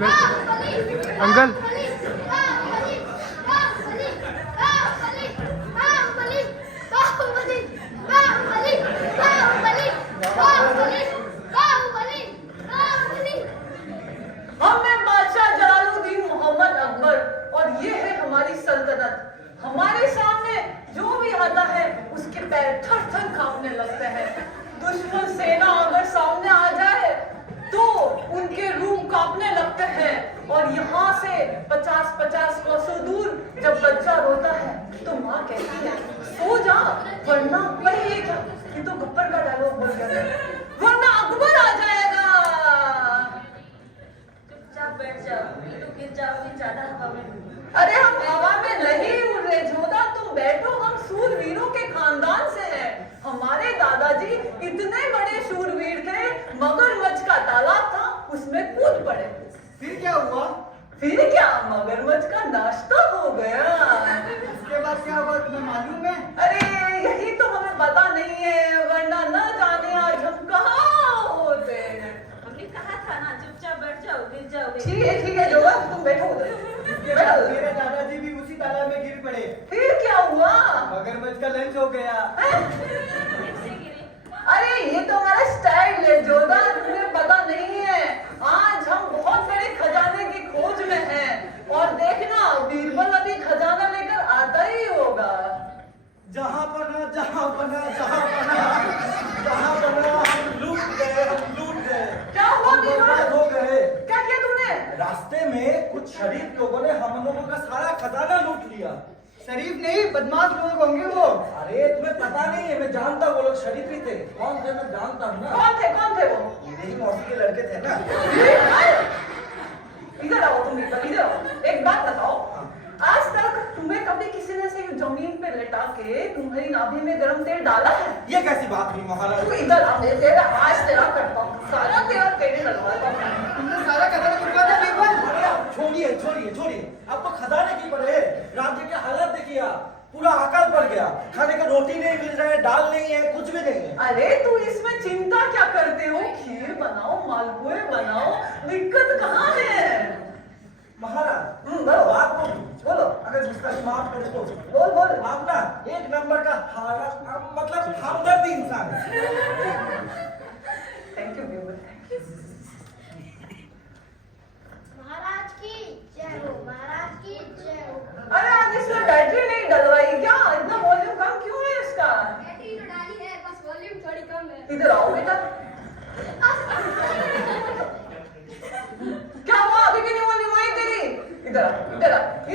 Uncle हम हैं बादशाह जलालुद्दीन मोहम्मद अकबर और ये है हमारी सल्तनत। हमारे सामने जो भी आता है उसके पैर थर थर कांपने लगते हैं। दुश्मन सेना अगर सामने आ जाए तो उनके रूह कांपने लगते हैं। और यहाँ से 50-50 कोसों दूर जब बच्चा रोता है तो माँ कहती है सो जा, वरना वही ये क्या, ये तो गब्बर का डायलॉग बोल गया, वरना अकबर आ जाएगा। चुपचाप बैठ जाओ, नहीं तो गिर जाओगे ज्यादा हवा में। अरे हम हवा में नहीं उड़ रहे जोधा, तुम बैठो। हम शूरवीरों के खानदान से हैं। हमारे दादाजी इतने बड़े शूरवीर थे, मगरमच्छ का तालाब था उसमें कूद पड़े। फिर क्या हुआ? फिर क्या, मगरमच्छ का नाश्ता हो गया। उसके बाद क्या हुआ तुम्हें मालूम है? अरे यही तो हमें पता नहीं है, वरना न जाने आज हम कहाँ होते। हमने कहा था ना चुपचाप बैठ जाओ, गिर जाओगे। ठीक है जोधा, तुम बैठो उधर। उसके बाद मेरे दादाजी भी उसी तालाब में गिर पड़े। फिर क्या हुआ? मगरमच्छ का लंच हो गया। कैसे गिरे? अरे ये तो हमारा स्टाइल है जोधा, तुम्हें पता नहीं है। आज हम बहुत बड़े खजाने की खोज में हैं और देखना बीरबल अभी खजाना लेकर आता ही होगा। जहाँ बना हम लूट गए। क्या हुआ बीरबल? हो गए। क्या किया तुमने? रास्ते में कुछ शरीफ लोगों ने हम लोगों का सारा खजाना लूट लिया। शरीफ नहीं, बदमाश लोग होंगे वो। अरे तुम्हें पता नहीं है, मैं जानता हूँ वो लोग शरीफ ही थे। कौन थे मैं जानता हूँ ना। कौन थे वो? मेरे ही मौसी के लड़के थे ना। इधर आओ तुम, इधर आओ। एक बात बताओ, आज तक तुम्हें कभी किसी ने से जमीन पे लेटा के तुम्हारी नाभि में गरम तेल डाला है? ये कैसी बात हुई महाराज? तू इधर आ, मैं तेरा आज तेरा करता हूँ, सारा तेरा पेड़ लगवाता हूँ। तुमने सारा खजाना लूटा था बीरबल? अरे आप छोड़िए। अब तो खजाने की पड़े। राज्य के हालत देखिए, पूरा अकाल पड़ गया। खाने का रोटी नहीं मिल रहा है, दाल नहीं है, कुछ भी नहीं है। अरे तू इसमें चिंता क्या करते हो? खीर बनाओ, मालपुए बनाओ, दिक्कत कहाँ है? महाराज बोलो। बात बोलो। अगर जिसका माफ करे तो बोल। आप ना एक नंबर का मतलब हमदर्द इंसान है। Thank you Birbal. महाराज की जय हो, महाराज की जय हो। अरे आज इसमें बैटरी नहीं डलवाई क्या? इतना वॉल्यूम कम क्यों है इसका? बैटरी तो डाली है, बस वॉल्यूम थोड़ी कम है। इधर आओ बेटा। क्या हुआ? अभी भी नहीं वॉल्यूम आई तेरी? इधर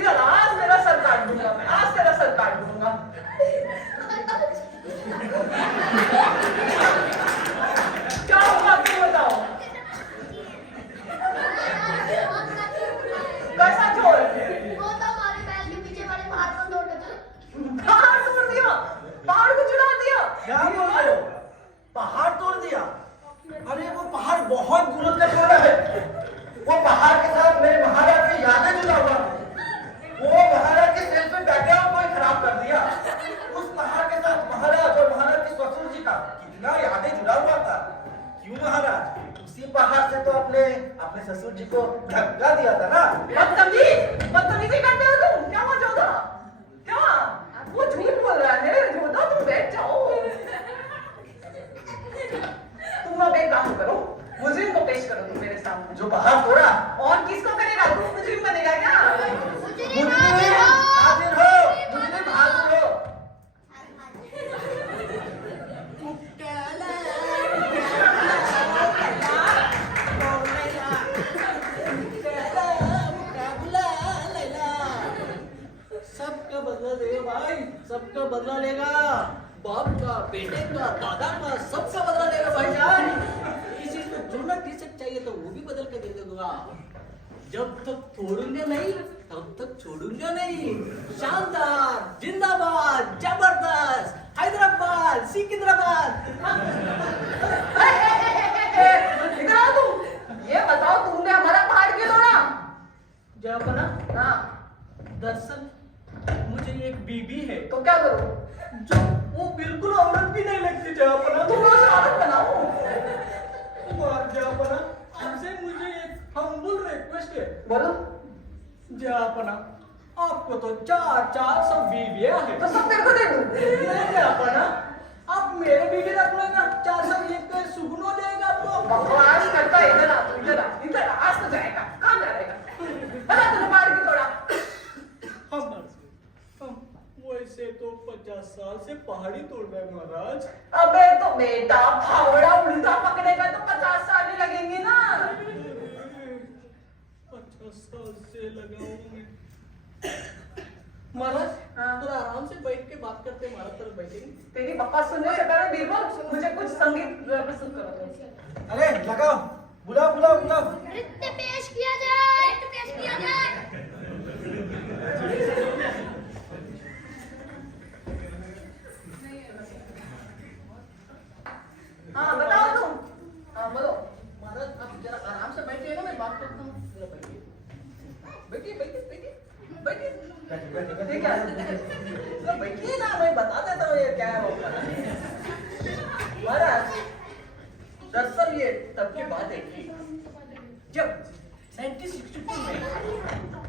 आ, आज मेरा सर काट दूंगा मैं, आज तेरा सर काट दूंगा। क्या हुआ तुम बताओ? कैसा चोर? वो तो हमारे बैल के पीछे वाले पहाड़ को तोड़ देते। पहाड़ तोड़ दिया? पहाड़ को चुरा दिया? क्या बोल रहे हो? पहाड़ तोड़ दिया? अरे वो पहाड़ बहुत बुलंद का तोड़ा है। वो पहाड़ के साथ मेरे महाराज की यादें जुड़ा हुआ है। वो महाराज के सेल्फी बैकग्राउंड को ही खराब कर दिया। उस पहाड़ के साथ महाराज और महाराज के ससुर जी का कितना यादें जुड़ा हुआ था। क्यों महाराज? उसी पहाड़ से तो अपने ससुर जी को धक्का दिया था ना। बदतमीजी करते हो तुम। क्या हुआ जोधा? क्या? वो झूठ बोल रहा है। जोधा तुम बैठ जाओ। तुम अब एक काम करो, मुजरिम को पेश करो तुम मेरे सामने। जो पहाड़ तोड़ा और किसको करेगा? तू मुजरिम बनेगा क्या? मुजरिम हाजिर हो। मुजरिम हाजिर हो। सबका बदला देगा भाई, सबका बदला लेगा। बाप का, बेटे का, दादा का, सबका बदला लेगा भाईजान। किसी को जो ना टी शर्ट चाहिए तो वो भी बदल के दे दूंगा। जब तक तोड़ूंगा नहीं तब तक छोड़ूंगा नहीं। शानदार, जिंदाबाद, जबरदस्त, हैदराबाद, सिकंदराबाद। इधर आओ तुम। ये बताओ तुमने हमारा पहाड़ क्यों तोड़ा? जयपना, हाँ, दरअसल मुझे एक बीबी है तो क्या करो? जो वो बिल्कुल औरत भी नहीं लगती जयपना। तुम उसे औरत बनाओ। जयपना, हमसे मुझे एक हम्बल रिक्वेस्ट है। अपना, आपको तो 400 बीवियां हैं। तो सब तेरे को दे दूं। नहीं अपना, आप मेरे बीवी रख लो ना, 401 पे सुगुनो देगा आपको। बकवास करता है, इधर आ तू, इधर आ, इधर आ, आज तो जाएगा, कहाँ जाएगा? बता तूने मार के तोड़ा। हम वैसे तो 50 साल से पहाड़ी तोड़ रहे हैं महाराज। अबे तो बेटा फावड़ा उल्टा पकड़ेगा तो 50 साल ही लगेंगे ना। 50 साल से लगा हूं मैं। महाराज हाँ। थोड़ा आराम से बैठ के बात करते हैं, महाराज तरफ बैठेंगे। तेरी बकवास सुनने से पहले बीरबल मुझे कुछ संगीत प्रस्तुत करो। अरे लगाओ, बुलाओ बुलाओ बुलाओ। नृत्य पेश किया जाए, नृत्य पेश किया जाए। हाँ बताओ तुम। हाँ बोलो। महाराज आप जरा आराम से बैठिए ना, मैं बात करता हूँ। जरा बैठिए बैठिए बैठिए बैठिए बैठिए। ठीक है। जरा बैठिए ना, मैं बता देता हूँ ये क्या है होगा। महाराज दरअसल ये तब की बात है कि जब 1962 में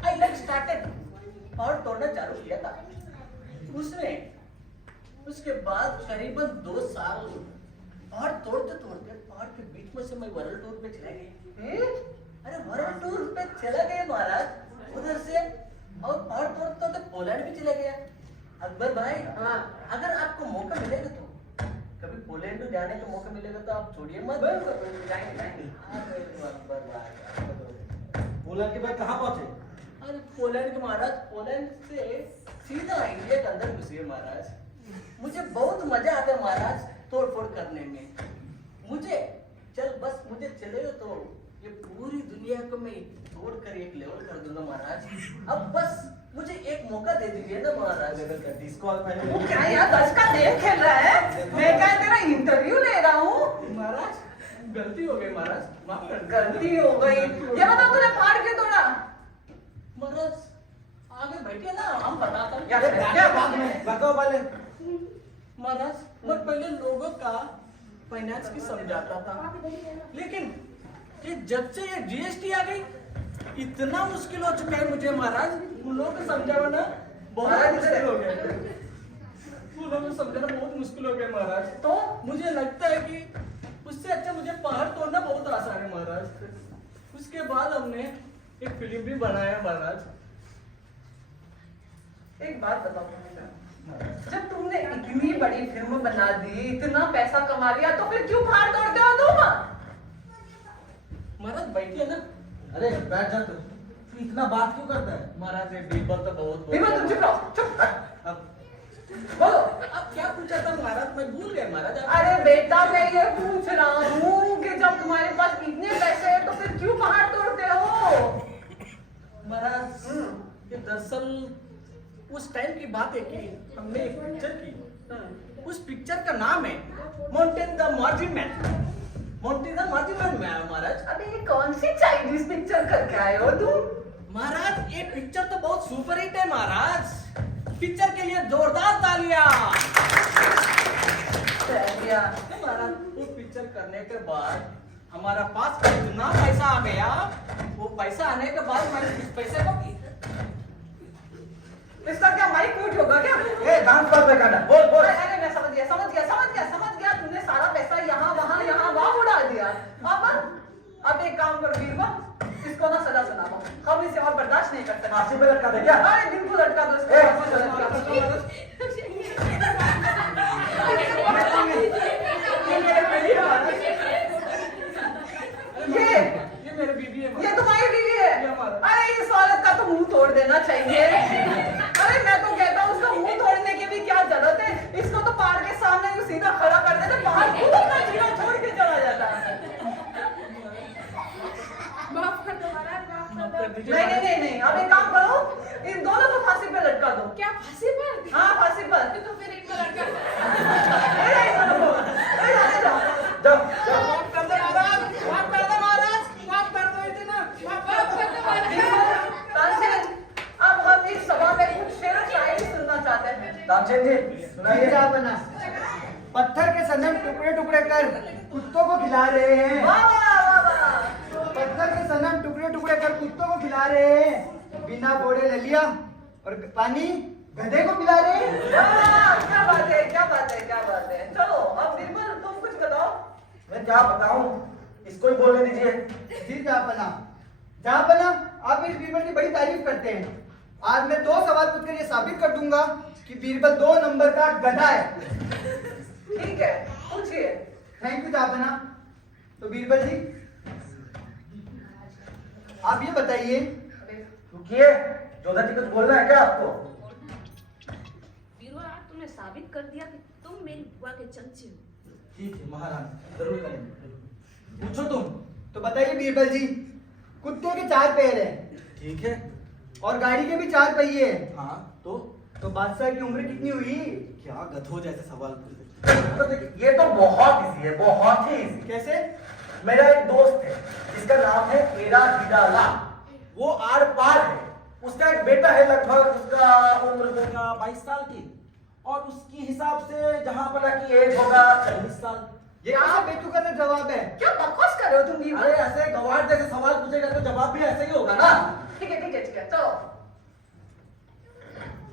आई लाइक स्टार्टेड और तोड़ना चालू किया था, उसके बाद करीबन 2 साल और तोड़ते तोड़ते पहाड़ के बीच में से मैं वर्ल्ड टूर पे चला गया। अरे वर्ल्ड टूर पे चला गया महाराज उधर से, और पहाड़ तोड़ते तोड़ते पोलैंड भी चला गया। अकबर भाई, हाँ। अगर आपको मौका मिलेगा तो कभी पोलैंड जाने का मौका मिलेगा तो आप छोड़िए मत। जाएंगे। अकबर भाई, बोला कि भाई कहाँ पहुंचे? अरे पोलैंड के महाराज, पोलैंड से सीधा इंडिया के अंदर घुसे महाराज। मुझे बहुत मजा आता है महाराज तोड़ फोड़ करने में। मुझे चलेगा तो ये पूरी दुनिया को मैं तोड़ कर एक लेवल कर दूंगा महाराज। अब बस मुझे एक मौका दे दीजिए ना महाराज। डिस्को पहले वो क्या यार दस का गेम खेल रहा है? मैं क्या तेरा इंटरव्यू ले रहा हूँ? महाराज गलती हो गई महाराज, माफ कर। गलती हो गई। ये बता तूने पहाड़ क्यों तोड़ा? महाराज आगे बैठिए ना, हम बताता हूँ। क्या बात में बताओ पहले। महाराज मैं पहले लोगों का फाइनेंस की समझाता था, लेकिन ये जब से ये जीएसटी आ गई इतना मुश्किल हो चुका है मुझे महाराज। उन लोगों को समझाना ना बहुत मुश्किल हो गया। उन लोगों को समझाना बहुत मुश्किल हो गया महाराज। तो मुझे लगता है कि उससे अच्छा मुझे पहाड़ तोड़ना बहुत आसान है महाराज। उसके बाद हमने एक फिल्म भी बनाया महाराज। एक बात बताओ मुझे, जब तुमने इतनी बड़ी फिल्म बना दी, इतना पैसा कमा लिया, तो फिर क्यों पहाड़ तोड़ते हो तुम? महाराज बैठिए ना। अरे बैठ जा तू इतना बात क्यों करता है? महाराज ये बीरबल तो बहुत बीरबल तुम चुप रहो, चुप। अब बोलो। आप क्या पूछा था महाराज, मैं भूल गया महाराज। अरे बेटा मैं ये पूछ रहा हूँ कि जब तुम्हारे पास इतने पैसे हैं तो फिर क्यों पहाड़ तोड़ते हो? महाराज ये दरअसल उस टाइम की बात है कि हमने एक पिक्चर की। उस पिक्चर का नाम है mountain the margin man. Mountain the margin man महाराज। अबे ये कौन सी चाइनीज पिक्चर करके आए हो तुम? महाराज ये पिक्चर तो बहुत सुपर हिट है महाराज। पिक्चर के लिए जोरदार तालियां। महाराज वो पिक्चर करने के बाद हमारा पास इतना पैसा आ गया। वो पैसा आने के बाद मैंने इस पैसे को इसका क्या माइक म्यूट होगा क्या? ए डांस कर बेटा, बोल बोल। अरे मैं समझ गया। तुमने सारा पैसा यहाँ वहाँ उड़ा दिया। अब एक काम करो बीरबल, इसको ना सजा सुना दो। हम इसे और बर्दाश्त नहीं कर सकते। फांसी पे लटका दे क्या? अरे बिल्कुल लटका दो इसको। ये मेरे बीबी है। ये तुम्हारी बीवी है? ये हमारा। अरे इस औरत का तो मुंह तोड़ देना चाहिए। अरे मैं तो कहता हूँ उसका मुंह तोड़ने की भी क्या जरूरत है? इसको तो पहाड़ के सामने यूं सीधा खड़ा कर देते, पहाड़ खुद अपना जीरा छोड़ के चला जाता। माफ कर दो महाराज, माफ कर दो। नहीं। अब एक काम करो, इन दोनों को फांसी पे लटका दो। क्या फांसी पर? हाँ फांसी पर। तो फिर एक को लड़का जाओ माफ कर दो महाराज, माफ कर दो महाराज, माफ कर दो इतना, माफ कर दो। तानसेन, अब हम इस सभा में कुछ शेर शायरी सुनना चाहते हैं। तानसेन जी सुनाइए। क्या बना? पत्थर के सनम टुकड़े टुकड़े कर कुत्तों को खिला रहे हैं। वाह वाह वाह वाह। पत्थर के सनम टुकड़े टुकड़े कर कुत्तों को खिला रहे हैं। बिना बोले ले लिया और पानी गधे को पिला रहे। क्या बात है, क्या बात है, क्या बात है। चलो अब बीरबल तुम कुछ बताओ। मैं क्या बताऊं, इसको ही बोलने दीजिए। जी जहाँपना आप इस बीरबल की बड़ी तारीफ करते हैं। आज मैं 2 सवाल पूछकर ये साबित कर दूंगा कि बीरबल 2 नंबर का गधा है। ठीक है, पूछिए। थैंक यू जहाँपना। तो बीरबल जी आप ये बताइए। रुकिए, जोधा जी कुछ बोलना है क्या आपको? बीरबल आज तुमने साबित कर दिया कि तुम मेरी बुआ के चमचे हो। ठीक है महारानी, जरूर करेंगे। पूछो तुम। तो बताइए बीरबल जी, कुत्ते के 4 पैर हैं ठीक है। और गाड़ी के भी 4 पहिए हैं। हाँ तो बादशाह की उम्र कितनी हुई? क्या गधों जैसे सवाल पूछ। तो देखिए, ये तो बहुत इजी है, बहुत ही इजी। कैसे? मेरा एक दोस्त है जिसका नाम है एरा हिडाला। वो आर पार है। उसका एक बेटा है, लगभग उसका उम्र होगा 22 साल की, और उसकी हिसाब से जहां पर की एज होगा 40 साल। ये कैसा बेतुका जवाब है? क्या बकवास कर रहे हो तुम बीरबल? अरे ऐसे गवार जैसे सवाल पूछेगा तो जवाब भी ऐसे ही होगा ना। ठीक है, ठीक है, ठीक है, चलो।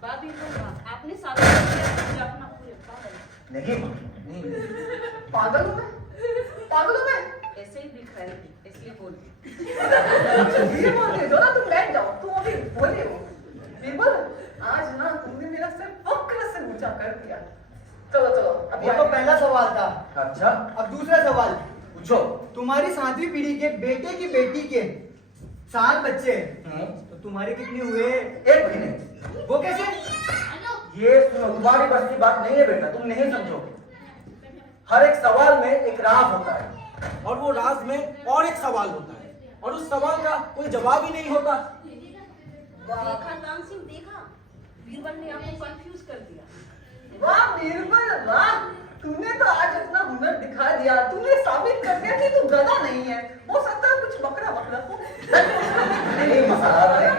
वाह बीरबल वाह, आपने साबित कर दिया कि मुझे अपना पूरे पागल नहीं पागल हूं मैं? पागल हूं मैं? ऐसे ही दिख रहे थे, इसलिए बोल ये बोलते जो ना, तुम बैठ जाओ, तुम अभी बोले हो। बीरबल आज ना तुमने मेरा सिर फक्र से ऊंचा कर दिया। चलो चलो, अभी वो तो पहला सवाल था। अच्छा, अब दूसरा सवाल। पूछो। तुम्हारी 7वीं पीढ़ी के बेटे की बेटी के 7 बच्चे हैं। तो तुम्हारे कितने हुए? एक भी नहीं। वो कैसे? ये सुनो, तुम्हारी बस की बात नहीं है बेटा, तुम नहीं समझोगे। हर एक सवाल में एक राज होता है, और वो राज में और एक सवाल होता है, और उस सवाल का कोई जवाब ही नहीं होता। देखा तानसेन, देखा बीरबल ने आपको कंफ्यूज कर दिया। वाह बीरबल वाह, तूने तो आज अपना हुनर दिखा दिया। तूने साबित कर दिया कि तू गधा नहीं है। हो सकता है कुछ बकरा बकरा हो। नहीं मसाला।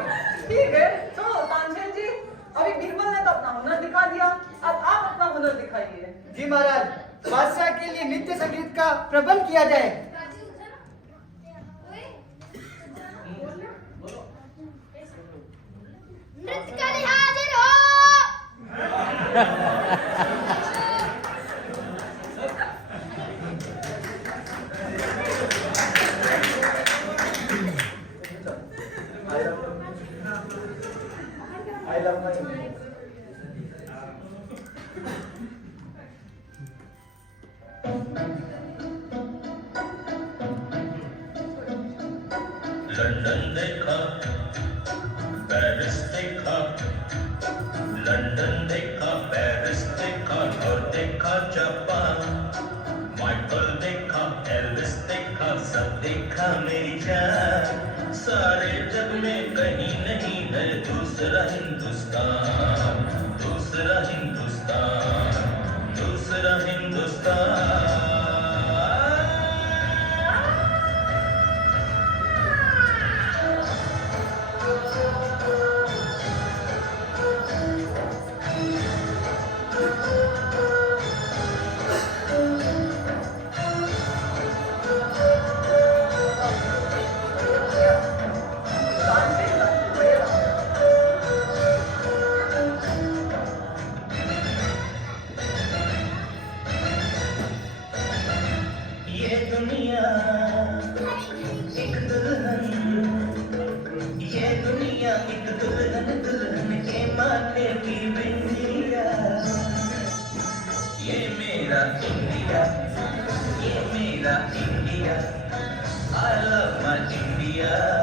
ठीक है, चलो तानसेन जी, अभी बीरबल ने तो अपना हुनर दिखा दिया, अब आप अपना हुनर दिखाइए। जी महाराज, बादशाह के लिए नृत्य संगीत का प्रबंध किया जाए। नृत्य के लिए हाजिर हो। I love my India. London देखा, पेरिस देखा, लंदन देखा, पेरिस देखा और देखा जापान। माइकल देखा, एल्विस देखा, सब देखा मेरी जान। सारे जग में कहीं नहीं है दूसरा हिंदुस्तान, दूसरा हिंदुस्तान, दूसरा हिंदुस्तान। ये दुनिया एक दुल्हन, ये दुनिया एक दुल्हन, दुल्हन के माथे की बिंदिया। ये मेरा इंडिया, ये मेरा India, I love my India।